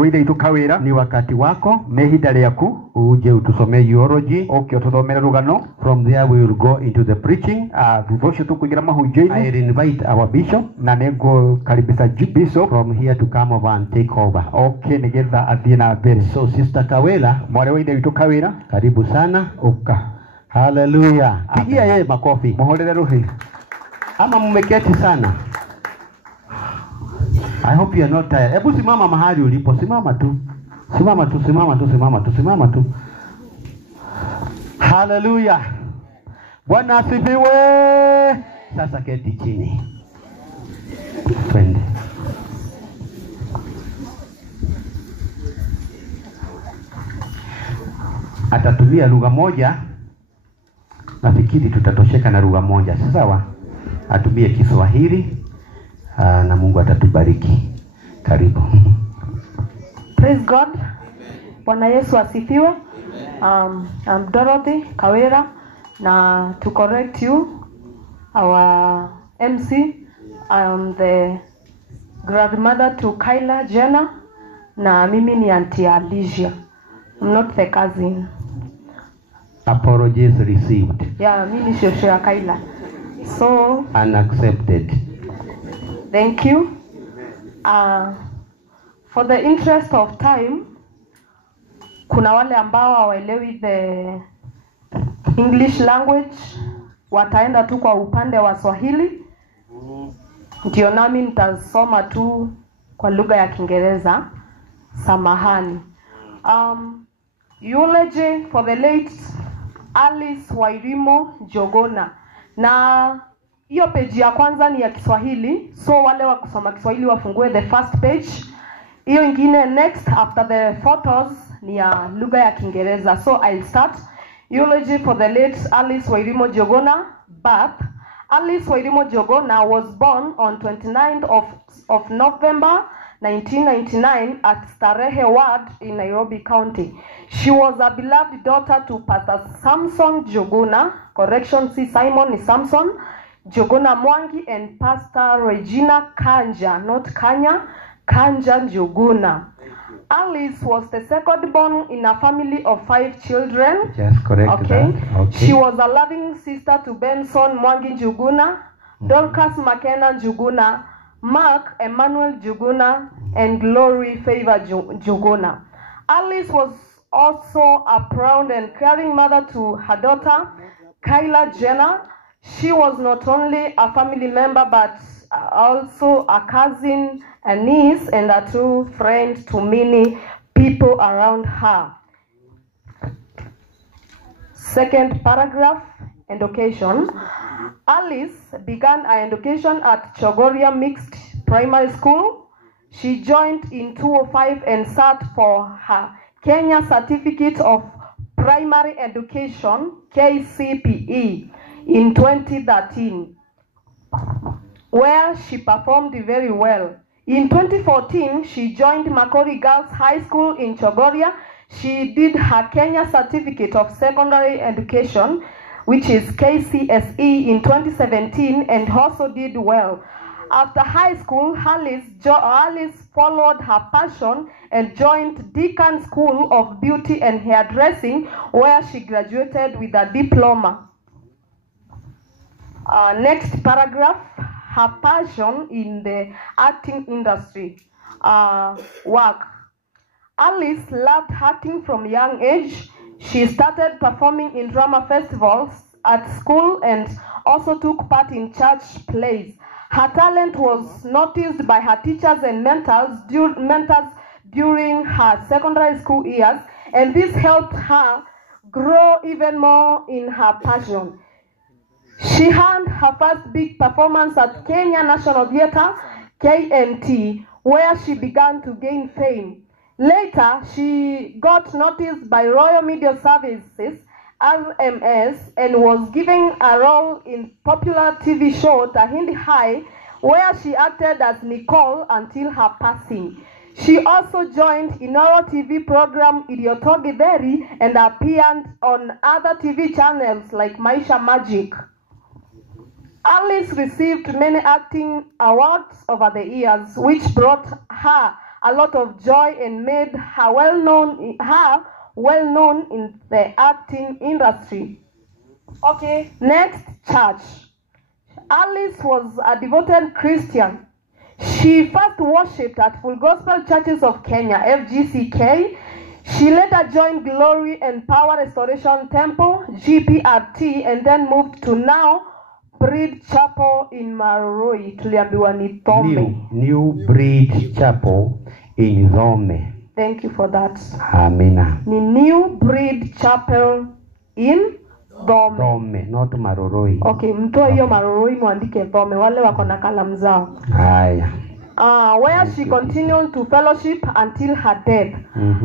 Wida itukawira ni wakati wako mehida yaku uje utusomee theology. Okay, tuthomere rugano. From there we will go into the preaching. Thutosho tukugira mahujeni. I invite our bishop na nego karibisa bishop from here to come over and take over. Okay, nigetha athie na mbere. So Sister Kawela, mwale wida itukawira, karibu sana. Uka. Hallelujah. Pigia yeye makofi. Muhorere ruhi. Ama mmeketi sana. I hope you are not tired. Hebu simama mahali ulipo. Simama tu. Simama tu, simama tu, simama tu, simama tu. Hallelujah. Bwana asifiwe. Sasa keti chini. Twende. Atatumia lugha moja. Nafikiri tutatosheka na lugha moja. Sawa? Atumie Kiswahili. Na Mungu atatubariki. Karibu. Praise God. Bwana Yesu asifiwe. I'm Dorothy Kawera. Na to correct you, our MC, I'm the grandmother to Kyla Jenna. Na mimi ni Auntie Alicia. I'm not the cousin. Apologies received. Yeah, mimi ni shosho ya Kyla. So unaccepted. Thank you. For the interest of time, kuna wale ambao hawaelewi the English language, wataenda tu kwa upande wa Swahili. Ndio nami nitasoma tu kwa lugha ya Kiingereza. Samahani. Eulogy for the late Alice Wairimo Njuguna. Na hiyo page ya kwanza ni ya Kiswahili, so wale wa kusoma Kiswahili wafungue the first page. Hiyo ingine next after the photos ni ya lugha ya Kiingereza. So I'll start. Eulogy for the late Alice Wairimo Njuguna. Birth. Alice Wairimo Njuguna was born on 29th of November 1999 at Starehe Ward in Nairobi County. She was a beloved daughter to Pastor Samson Njuguna, correction, see Simon is Samson Njuguna Mwangi, and Pastor Regina Kanja, not Kanya, Kanja Njuguna. Alice was the second born in a family of 5 children. Just correct okay. That. Okay. She was a loving sister to Benson Mwangi Njuguna, Dorcas McKenna Njuguna, Mark Emmanuel Njuguna, and Glory Favor Njuguna. Alice was also a proud and caring mother to her daughter, Kyla Jenna. She was not only a family member but also a cousin, a niece, and a true friend to many people around her. Second paragraph, education. Alice began her education at Chogoria Mixed Primary School. She joined in 2005 and sat for her Kenya Certificate of Primary Education, KCPE, in 2013, where she performed very well. In 2014, she joined Makori Girls High School in Chogoria. She did her Kenya Certificate of Secondary Education, which is KCSE, in 2017, and also did well. After high school, Alice followed her passion and joined Deakin School of Beauty and Hairdressing, where she graduated with a diploma. Next paragraph, her passion in the acting industry. Work. Alice loved acting from young age. She started performing in drama festivals at school and also took part in church plays. Her talent was noticed by her teachers and mentors during her secondary school years, and this helped her grow even more in her passion. She had her first big performance at Kenya National Theatre, KNT, where she began to gain fame. Later, she got noticed by Royal Media Services, RMS, and was given a role in popular TV show Tahindi High, where she acted as Nicole until her passing. She also joined Inoro TV program Idiotogi Deri and appeared on other TV channels like Maisha Magic. Alice received many acting awards over the years, which brought her a lot of joy and made her well known in the acting industry. Okay, next, church. Alice was a devoted Christian. She first worshipped at Full Gospel Churches of Kenya, FGCK. She later joined Glory and Power Restoration Temple, GPRT, and then moved to now Breed Chapel in Maroroi. Tuliambiwa ni Thome. New Breed Chapel in Thome. Thank you for that. Amina. Ni New Breed Chapel in Thome. Thome, not Maroroi. Okay, mtoe hiyo Maroroi muandike Thome, wale wako na kalamu zao. Haya. Where she continued to fellowship until her death.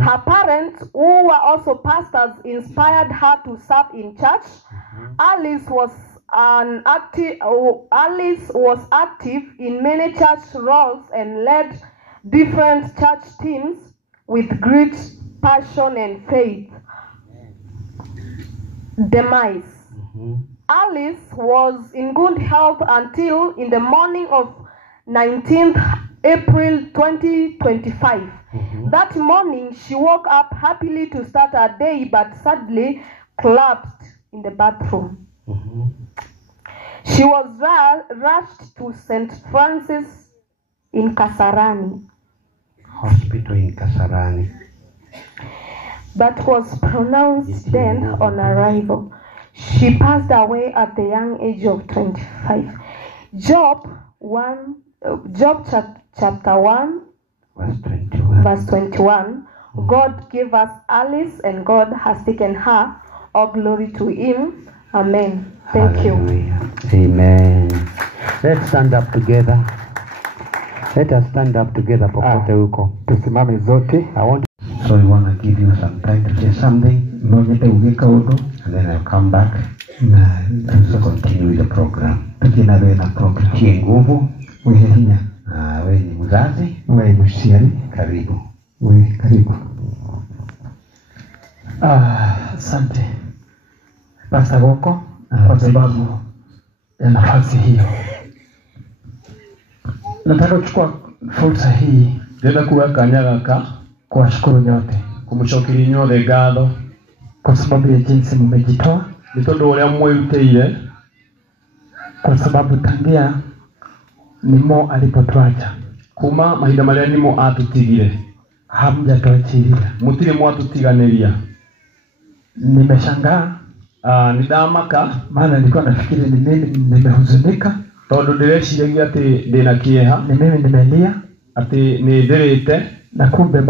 Her parents, who were also pastors, inspired her to serve in church. Alice was active in many church roles and led different church teams with great passion and faith. Demise. Alice was in good health until in the morning of 19th April 2025. That morning, she woke up happily to start her day, but sadly collapsed in the bathroom. She was rushed to St. Francis in Kasarani Hospital in Kasarani. But was pronounced dead on arrival. She passed away at the young age of 25. Job chapter 1 verse 21. God gave us Alice and God has taken her. All glory to him. Amen. Thank you. Amen. Let's stand up together. Let us stand up together popote huko. Tusimame zote. So we want to give you some time to say something. And then I'll come back and also continue with the program. Tie nguvu. Wewe ni mzazi. Wewe mshiri. Karibu. Wewe karibu. Asante Pastor Goko kwa sababu ya nafasi hiyo. Nataka kuchukua fursa hii Ndenda kuweka nyagaka kuwashukuru nyote kumushokiri nyothe ngatho kwa sababu ya jinsi mmejitoa, ni tondu uria mwirutĩire, kwa sababu tangia Nimo alipotuacha kuma mahinda maria Nimo atutigire hamjatuachilia, mutire mwatutiganĩria. Nimeshangaa, nindamaka, maana nilikuwa nafikiri ni mimi nimehuzunika, tondu ndireciiragia ati ndina kieha, ni mimi nimelia, ati ni ndirite, na kumbe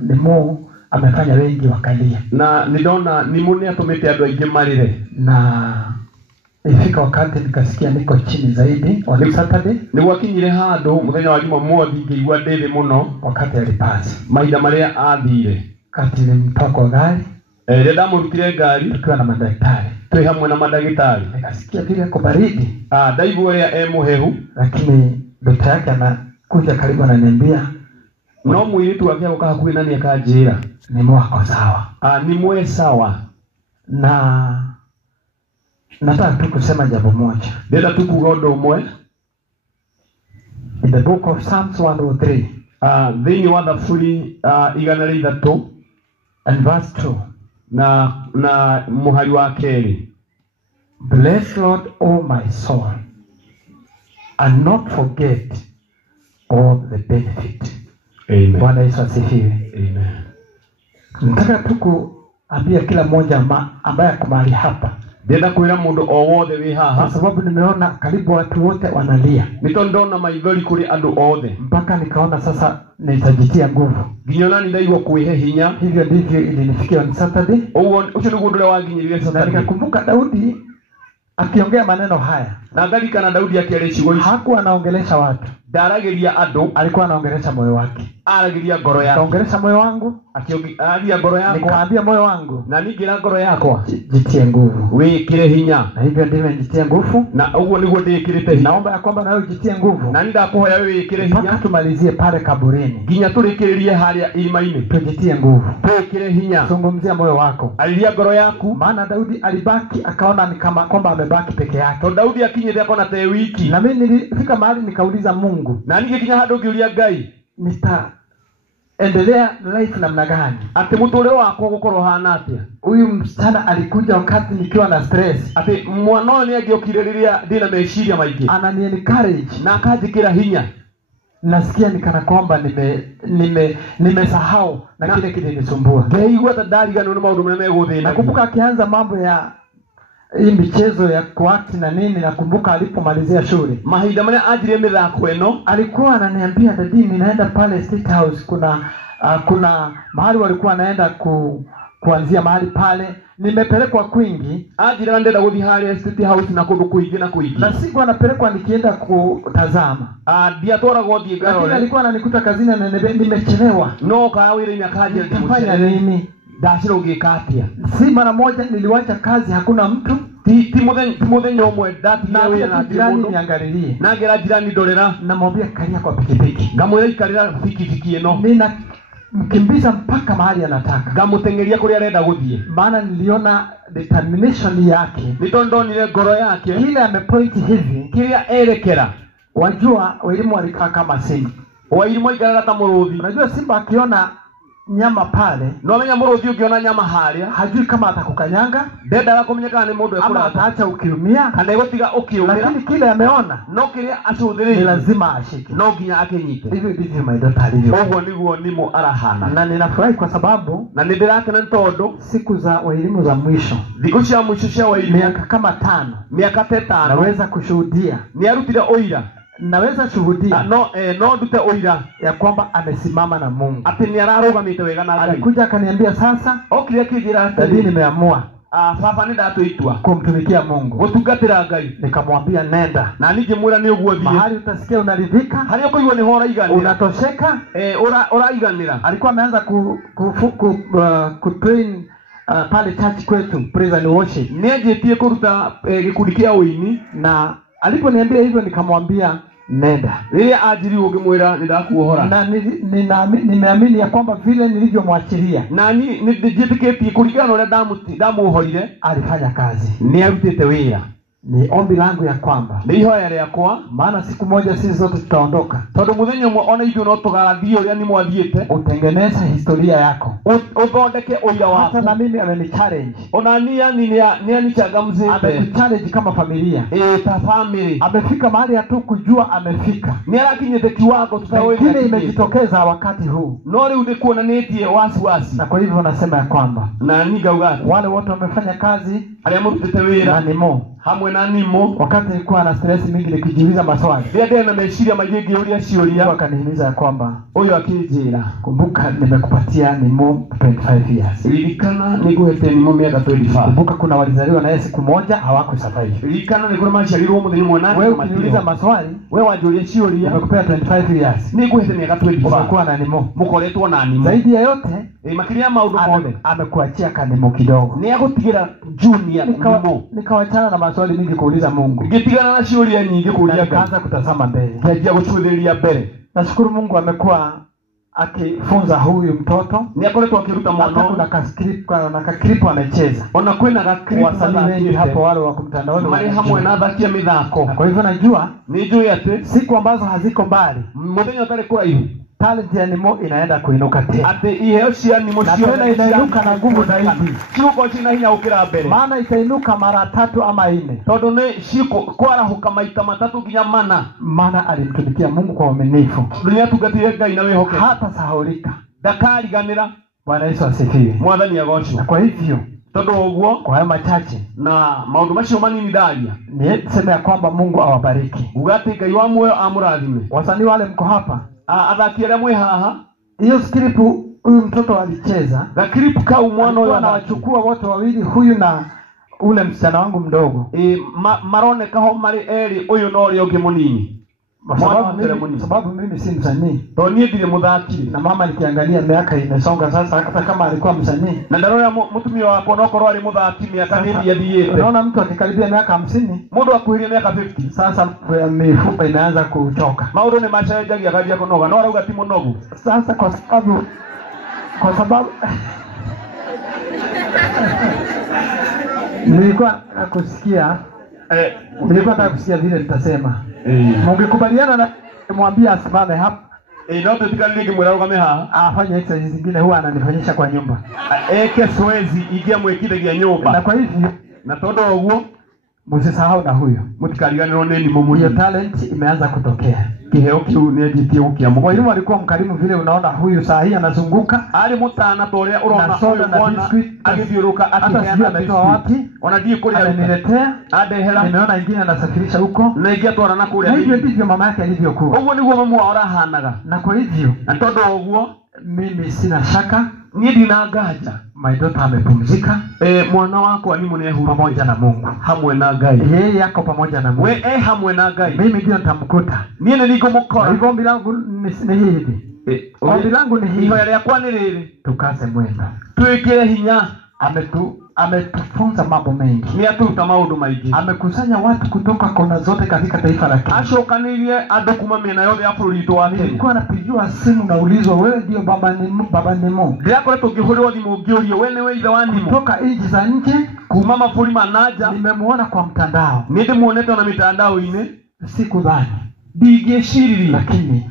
Nimo amefanya wengi wakalia, na nindona Nimo ni atumite andu aingi marire. Na ifika wakati nikasikia niko chini zaidi on Saturday, ni gwakinyire handu muthenya wa Jumamothi ngĩigua ndĩthĩ muno wakati alipasi mahinda maria athire. Kati nilimtoa gari, rĩrĩa ndamũrutire ngari tukiwa na madaktari, twĩ hamwe na madagĩtarĩ, nikasikia vile kwa baridi, ndaigua ũrĩa mũhehu, lakini dokta yake anakuja karibu ananiambia, no mũirĩtu wake agoka hakuhĩ na akanjĩra Nimo wako sawa. Nimwe sawa. Na nataka tu kusema jambo moja. Ndenda tu kuga ũndũ ũmwe. In the book of Psalms 103, thĩinĩ wa Thaburi 103 and verse 2, na mũhari wa kerĩ. Bless Lord, O my soul, and not forget all the benefit. Amen. Bwana Yesu asifiwe. Amen. Nataka tu kuambia kila mmoja ambaye ako mahali hapa, ndenda kwĩra mũndũ o wothe wĩ haha, kwa sababu nimeona karibu watu wote wanalia, nĩ tondũ ndona maithori kũrĩ andũ othe, mpaka nikaona sasa nitajitia nguvu, nginya nani ndaigua kwĩhe hinya. Hivyo ndivyo ilinifikia on Saturday. Ũcio nĩguo ũndũ ũrĩa wanginyĩrire Saturday. Na nikakumbuka Daudi akiongea maneno haya, na ngarikana Daudi akiaria ciugo ici. Hakuwa anaongelesha watu, ndaragĩria andũ, alikuwa anaongelesha moyo wake. Aragĩria ngoro yake. Akaongelesha moyo wangu, akĩaria ngoro yako. Nikamwambia moyo wangu, na ningira ngoro yakwa, jitie nguvu, wĩkĩre hinya. Na hivyo ndivyo nijitie nguvu, na ũguo nĩguo ndĩkĩrĩte hinya. Naomba ya kwamba nawe ujitie nguvu, na nindakũhoya wewe wĩkĩre hinya, mpaka tumalizie pale kaburini, nginya tũrĩkĩrĩrie harĩa irima-inĩ. Tujitie nguvu, wĩkĩre hinya. Zungumzia moyo wako, alilia ngoro yaku, maana Daudi alibaki akaona ni kama kwamba amebaki peke yake. To Daudi akinyĩte akona te wiki. Na mimi nilifika mahali nikauliza Mungu, na ningĩkinya handũ ngĩũria Ngai, nitaendelea life namna gani? Ati mutore wako gukorwo hana atia. Huyu msichana alikuja wakati nikiwa na stress. Ati mwana ni agiokiriria ndina meciria maingi. Anani encourage Na akajikira hinya. Nasikia nikana kwamba nimesahau na kile kilinisumbua. Ngeigwa tadarigano na maundu menene guthina. Nakumbuka akianza mambo ya hii michezo ya kuact na nini, nakumbuka alipomalizia shule. Mahinda maria ajire mithako eno Alikuwa ananiambia, "Dadi, ninaenda pale State House, kuna mahali walikuwa naenda kuanzia mahali pale. Nimepelekwa kwingi." Ajire ndenda guthi hali State House na kundu kuingi na kuingi. Na siku anapelekwa nikienda kutazama. Dia tora gothi Lakini garo. alikuwa ananikuta kazini na nimechelewa. No ka wire nyakaje Nitafanya nini? Dashiro ugikatia. Si mara moja niliwacha kazi, hakuna mtu. Timothenyo omwe dati Na yawe na jirani niangalilie. na gera jirani ndorera Namwambia kalia kwa pikipiki. ngamwira ikarira fikifiki eno Nina mkimbiza mpaka mahali anataka. ngamutengeria kuri arenda guthie Maana niliona determination yake. nitondonire ngoro yake Kile amepoint hivi, kiria erekera. wajua walimu walikaa kama simba. Wairimo ikarira ta muruthi. Unajua simba akiona nyama pale, No menya muruthi ukiona nyama haria hajui kama atakukanyanga ndenda gakumenyeka ni mundu ama ekura ataacha ukiumia, kana igotiga ukiumira. lakini kile ameona No kiria ni acuthiririe lazima ashike. no nginya akinyite. Hivyo ndivyo my daughter alivyo. Ogo niguo nimo arahana. Na ninafurahi kwa sababu Na ndirakena ntondu siku za elimu za mwisho, thiku cia mwisho cia wairimu miaka kama 5, miaka 5 naweza kushuhudia, ni arutire oira. naweza shuhudia No ndute oira ya kwamba amesimama na Mungu. ati ni ararugamite wega na Ngai. Alikuja akaniambia, "Sasa Okire kijira dadi, ati nimeamua baba ni ndatuitwa kumtumikia Mungu." gutungatira Ngai. Nikamwambia, "Nenda Na nije mwira ni uguo thie mahali utasikia unaridhika, haria kuigwa ni hora iganira unatosheka." ora iganira. Alikuwa ameanza ku train pale church kwetu, praise and worship. Ni ajetie kuruta gikundi kia uini. Na aliponiambia hivyo nikamwambia, "Nenda." Riria ajiri ungimwira ndakuohora Na nimeamini ya kwamba vile nilivyomwachilia na ni njitikitie kurigana uria ndamuhorire alifanya kazi. ni arutite wira. Ni ombi langu ya kwamba, Ni ihoya riakwa maana siku moja sisi zote tutaondoka, tondu muthenya umwe ona ithuĩ no tũgarathie ũrĩa ni mwathiĩte utengeneze historia yako. uthondeke ũira Hata na waku. mimi amenichallenge, Ona ni anichangamzĩte ametuchallenge kama familia. ta family. Amefika mahali hatu kujua amefika, Ni arakinyĩte kiwango kile tutawe imejitokeza wakati huu. no rĩu nĩ kuonanĩtie wasiwasi. Na kwa hivyo nasema ya kwamba Na ni ngauga atĩ wale wote wamefanya kazi arĩa mũrutĩte na wĩra nimo, hamwe na nimo wakati nilikuwa na stress mingi nikijiuliza maswali, rĩrĩa ndĩ na meciria maingĩ ngĩũria Mungu ciũria, akanihimiza ya kwamba, ũyũ akĩnjĩra "Kumbuka nimekupatia nimo 25 years. ririkana nĩ ngũhete nimo mĩaka 25. Kumbuka kuna walizaliwa na yeye siku moja hawakusurvive. Ririkana nĩ kũrĩ maciarirwo mũthenya ũmwe nake Wewe ukiniuliza maswali, we wanjũria ciũria nimekupea 25 years. nĩ ngũhete mĩaka 25. Umekuwa na nimo. Mũkoretwo na nimo. Zaidi ya yote Makĩria maũndũ mothe amekuachia kanimo kidogo." nĩ agũtigĩra junior nimo. Nikawachana na maswali mingi kuuliza Mungu. Ngĩtigana na ciũria nyingĩ Na kũũria Ngai. nikaanza kutazama mbele. Ngĩanjia gũcuthĩrĩria mbere. Nashukuru Mungu amekuwa akifunza huyu mtoto. Nĩ akoretwo akĩruta Hata mwana kuna kascript amecheza. ona kwĩna Wasanii wengi hapo gakripu wale wa kumtandaoni marĩ hamwe na athaki a mĩthako. Na kwa hivyo najua Nĩ njũĩ atĩ siku ambazo haziko mbali, mũthenya ũtarĩ kũraihu talent ya nimo inaenda kuinuka tena. atĩ iheo cia nimo Na tena inainuka na nguvu zaidi. cigũkorwo ciĩna hinya gũkĩra mbere, Maana itainuka mara 3 ama 4. tondũ nĩ cikwarahũka maita 3 nginya 4. Maana alimtumikia Mungu kwa uaminifu, Nĩ atungatĩire Ngai na wĩhokeku, hata sahaulika. ndakariganĩra. Bwana Yesu asifiwe. Mwathani agocwo. Na kwa hivyo Tondũ ũguo kwa hayo machache na maũndũ macio manini ndaria, niseme ya kwamba Mungu awabariki. uga atĩ Ngai wa muoyo amũrathime. Wasanii wale mko hapa, Athaki arĩa mwĩ haha, hiyo script huyu mtoto alicheza, gakripu kau mwana ũyũ anawachukua wote wawili, huyu na ule msichana wangu mdogo, maroneka ho marĩ erĩ, ũyũ na ũrĩa ũngĩ mũnini. sababu mimi si msanii, Tondũ niĩ ndirĩ mũthaki, na mama nikiangalia miaka imesonga sasa, hata kama alikuwa msanii. na ndarora mũtumia wakwa no korwo arĩ mũthaki mĩaka nĩ thiĩte. Unaona mtu akikaribia miaka 50, Mũndũ akuhĩrĩria mĩaka 50, sasa mifupa inaanza kuchoka. maũndũ nĩ macenjagia akambia kũnoga, no arauga ti mũnogu. Sasa kwa sababu nilikuwa nataka kusikia vile nitasema. Mungekubaliana na mwambie asimame hapa Inoto tikaliki mwera ukameha. afanye exercise zingine huwa ananifanyisha kwa nyumba. Eke swezi igia mwekile gia nyumba. Na kwa hivyo Na todo oguo msisahau na huyo. mutikariganiro neni Hiyo mumuyo. talent imeanza kutokea. Kiheo kiu nejitie ukia muko. Mwalimu alikuwa mkarimu vile unaona huyu saa hii anazunguka. Ali mutana torea urona Na soda na biscuit. agithiuruka Hata sijui akiheana ametoa wapi. Onadie kule Ameniletea. adehera Nimeona ingine anasafirisha huko. na igia twara na Na kule. hivyo ndivyo mama yake alivyokuwa. Oguo niguo mamu orahanaga. Na kwa hivyo Na todo oguo mimi sina shaka nie dinagaja. my daughter amepumzika Mwana wako ani mune huru pamoja na Mungu. hamwe na Ngai. Yeye yako pamoja na Mungu. We hamwe na Ngai. Mimi ndio nitamkuta. Niene niko Kwa mukora. hivyo ombi langu ni hivi. Ombi langu ni hivi. Ihoya yakwa ni riri. Tukaze mwendo. Twikire hinya. Ametufunza mambo mengi. Ni aturuta maundu maingi. Amekusanya watu kutoka kona zote katika taifa la Kenya. Acokanirie andu kuma miena yothe ya bũrũri witũ wa Kenya. Nilikuwa napigiwa simu na ulizwa wewe ndio baba Nemo. Ndiakoretwo ngĩhũrĩrwo thimũ ngĩũrio we nĩwe ithe wa Nimo. Kutoka nchi za nje Kuma mabũrũri ma nanja. nimemuona kwa mtandao. Nĩ ndĩmuonete ona mitandao-inĩ. Sikudhani. Ndingĩciririe. Lakini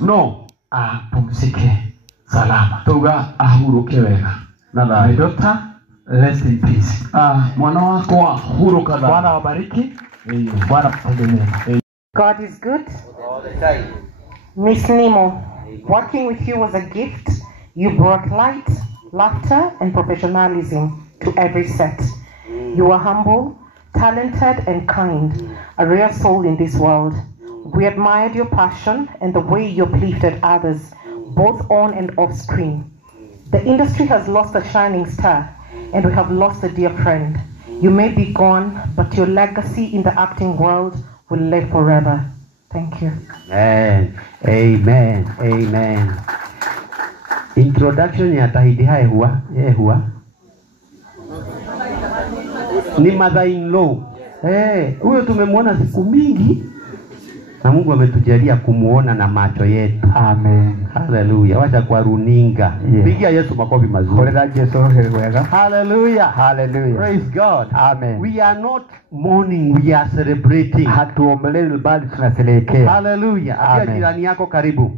No. apumzike salama. Tuga ahurũke wega. Na My thayũ. daughter, rest in peace. Mwana wakwa hurũka thayũ. Bwana wabariki. Amen. Bwana mtegemee. God is good. Miss Nemo, working with you was a gift. You brought light, laughter, and professionalism to every set. You were humble, talented, and kind, a rare soul in this world. We admired your passion and the way you uplifted others, both on and off screen. The industry has lost a shining star, and we have lost a dear friend. You may be gone, but your legacy in the acting world will live forever. Thank you. Amen. Amen. Amen. Introduction ya Tahidi hua. Ni mother-in-law. Huyo tumemwona siku mingi. Na Mungu ametujalia kumuona na macho yetu. Amen. Hallelujah. Wacha kwa runinga. Yeah. Pigia Yesu makofi mazuri. Kolera Yesu wega. Hallelujah. Hallelujah. Praise God. Amen. We are not mourning, we are celebrating. Hatuombelezi bali tunasherehekea. Hallelujah. Akia Amen. jirani yako karibu.